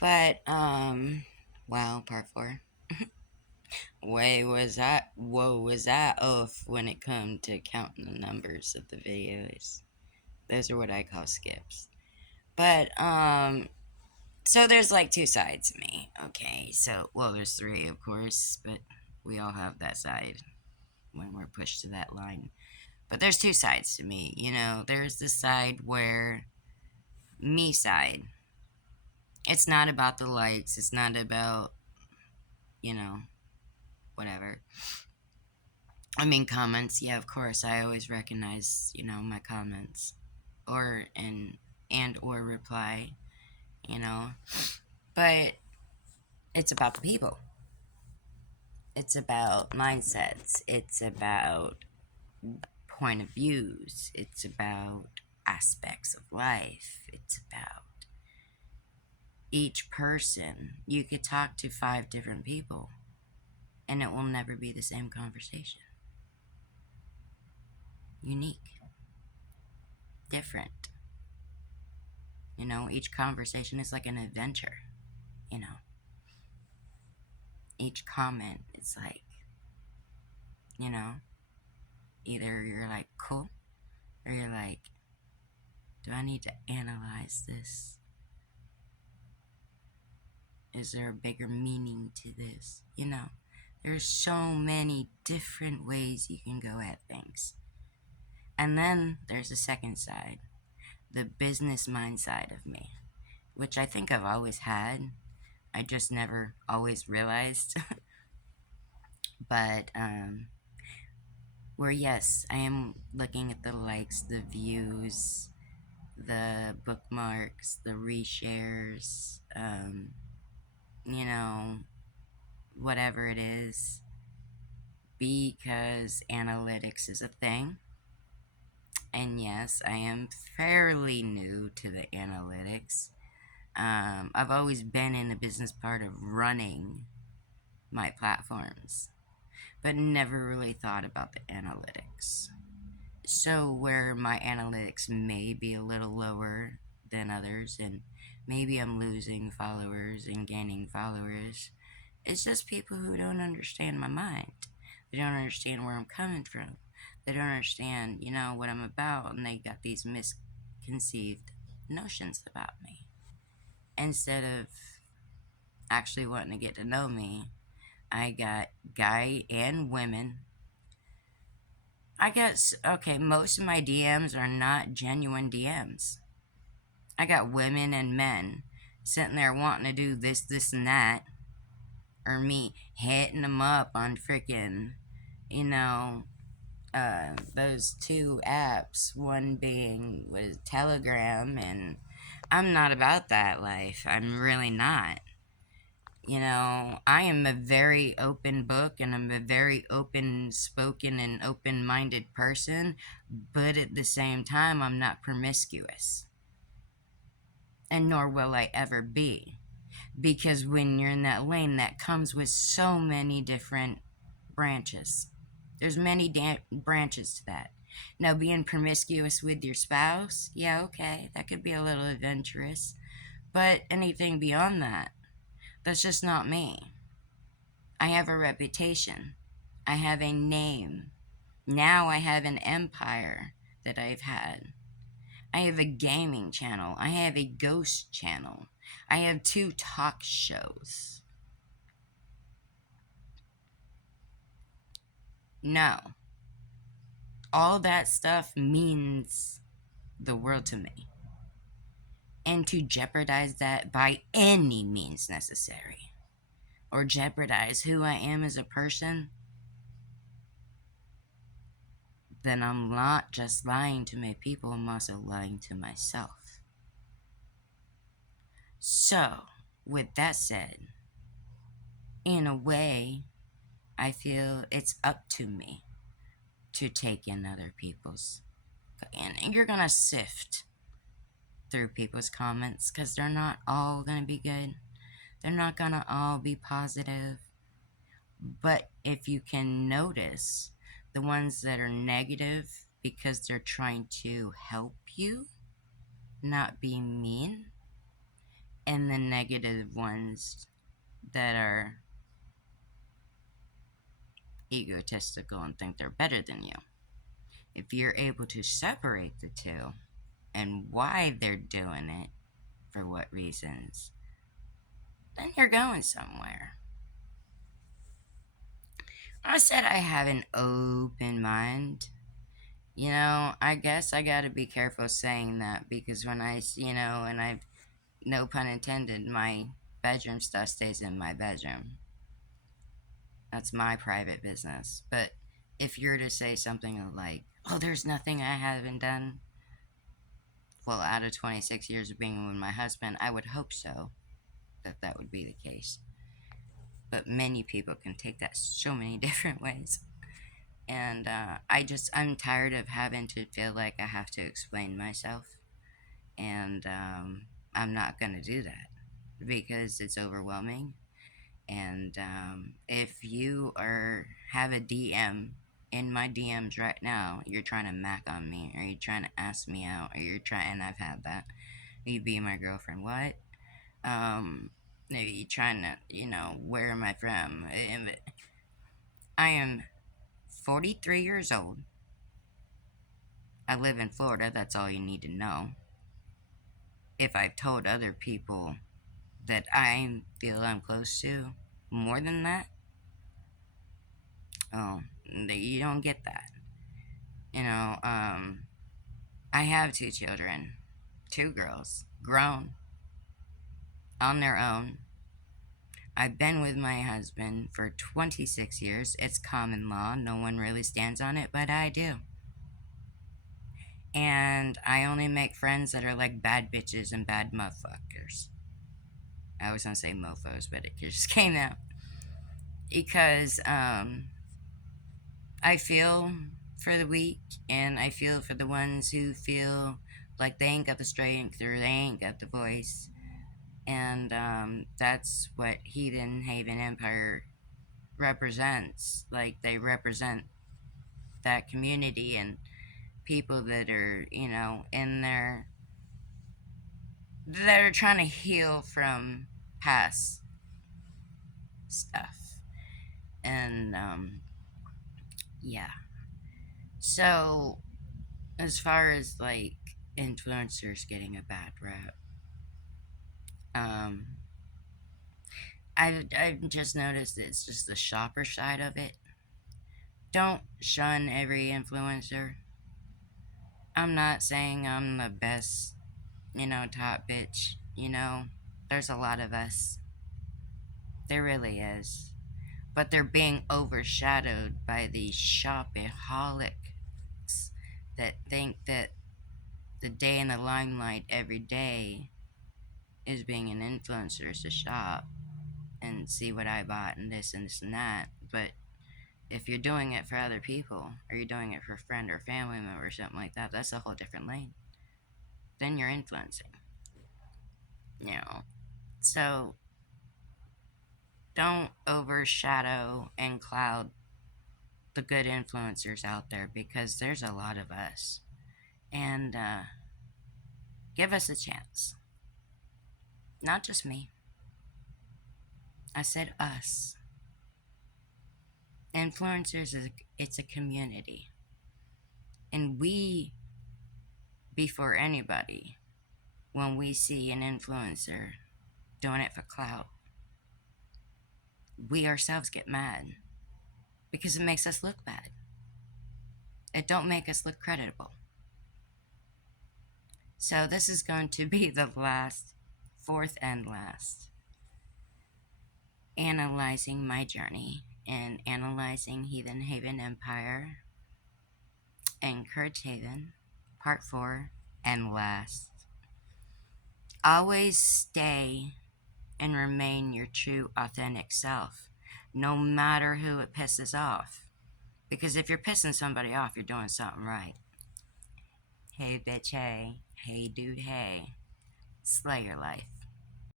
But, well, part four. Whoa, was I off when it come to counting the numbers of the videos? Those are what I call skips. But, so there's like two sides of me. Okay, so, well, there's three, of course, but we all have that side when we're pushed to that line. But there's two sides to me, There's the side where me side. It's not about the likes, it's not about, you know, whatever. I mean, comments, yeah, of course. I always recognize, my comments or and or reply, you know. But it's about the people. It's about mindsets. It's about point of views. It's about aspects of life. It's about each person. You could talk to five different people and it will never be the same conversation. Unique, different. Each conversation is like an adventure. You know, each comment is like, you know, either you're like, cool, or you're like, do I need to analyze this? Is there a bigger meaning to this? There's so many different ways you can go at things. And then there's the second side, the business mind side of me, which I think I've always had. I just never always realized. But, where yes, I am looking at the likes, the views, the bookmarks, the reshares, you know, whatever it is, because analytics is a thing. And yes, I am fairly new to the analytics. I've always been in the business part of running my platforms, but never really thought about the analytics. So, where my analytics may be a little lower than others, and maybe I'm losing followers and gaining followers, it's just people who don't understand my mind. They don't understand where I'm coming from. They don't understand, what I'm about, and they got these misconceived notions about me. Instead of actually wanting to get to know me, I got guy and women. I guess, okay, most of my DMs are not genuine DMs. I got women and men sitting there wanting to do this, and that, or me hitting them up on freaking, those two apps. One being was Telegram, and I'm not about that life. I'm really not. I am a very open book and I'm a very open spoken and open minded person, but at the same time, I'm not promiscuous. And nor will I ever be. Because when you're in that lane, that comes with so many different branches. There's many branches to that. Now, being promiscuous with your spouse, yeah, okay, that could be a little adventurous. But anything beyond that, that's just not me. I have a reputation. I have a name. Now I have an empire that I've had. I have a gaming channel. I have a ghost channel. I have two talk shows. No. All that stuff means the world to me. And to jeopardize that by any means necessary, or jeopardize who I am as a person, then I'm not just lying to my people, I'm also lying to myself. So, with that said, in a way, I feel it's up to me to take in other people's. And you're gonna sift through people's comments because they're not all gonna be good. They're not gonna all be positive. But if you can notice the ones that are negative because they're trying to help you, not be mean, and the negative ones that are egotistical and think they're better than you. If you're able to separate the two and why they're doing it, for what reasons, then you're going somewhere. I said I have an open mind. I guess I gotta be careful saying that because when and I've, no pun intended, my bedroom stuff stays in my bedroom. That's my private business. But if you're to say something like, oh, there's nothing I haven't done, well, out of 26 years of being with my husband, I would hope so, that would be the case. But many people can take that so many different ways. And I'm tired of having to feel like I have to explain myself. And I'm not going to do that because it's overwhelming. And if you have a DM in my DMs right now, you're trying to mac on me, or you're trying to ask me out, or you're trying, and I've had that. You be my girlfriend, what? Maybe you trying to, where am I from? I am 43 years old. I live in Florida. That's all you need to know. If I've told other people that I feel I'm close to more than that, oh, you don't get that. I have two children, two girls, grown, on their own. I've been with my husband for 26 years. It's common law. No one really stands on it, but I do. And I only make friends that are like bad bitches and bad motherfuckers. I was gonna say mofos, but it just came out. Because I feel for the weak, and I feel for the ones who feel like they ain't got the strength or they ain't got the voice. And that's what Heathen Haven Empire represents. Like, they represent that community and people that are, in there, that are trying to heal from past stuff. And, yeah. So, as far as, like, influencers getting a bad rap, I've just noticed it's just the shopper side of it. Don't shun every influencer. I'm not saying I'm the best, top bitch. There's a lot of us. There really is. But they're being overshadowed by these shopaholics that think that the day in the limelight every day is being an influencer to shop and see what I bought and this and this and that. But if you're doing it for other people, or you're doing it for a friend or family member or something like that, that's a whole different lane. Then you're influencing. So don't overshadow and cloud the good influencers out there, because there's a lot of us. And give us a chance. Not just me. I said us. Influencers, it's a community. And we, before anybody, when we see an influencer doing it for clout, we ourselves get mad because it makes us look bad. It don't make us look credible. So this is going to be the fourth and last, analyzing my journey and analyzing Heathen Haven Empire and Courage Haven, part 4 and last. Always stay and remain your true, authentic self, no matter who it pisses off. Because if you're pissing somebody off, you're doing something right. Hey, bitch, hey. Hey, dude, hey. Slay your life.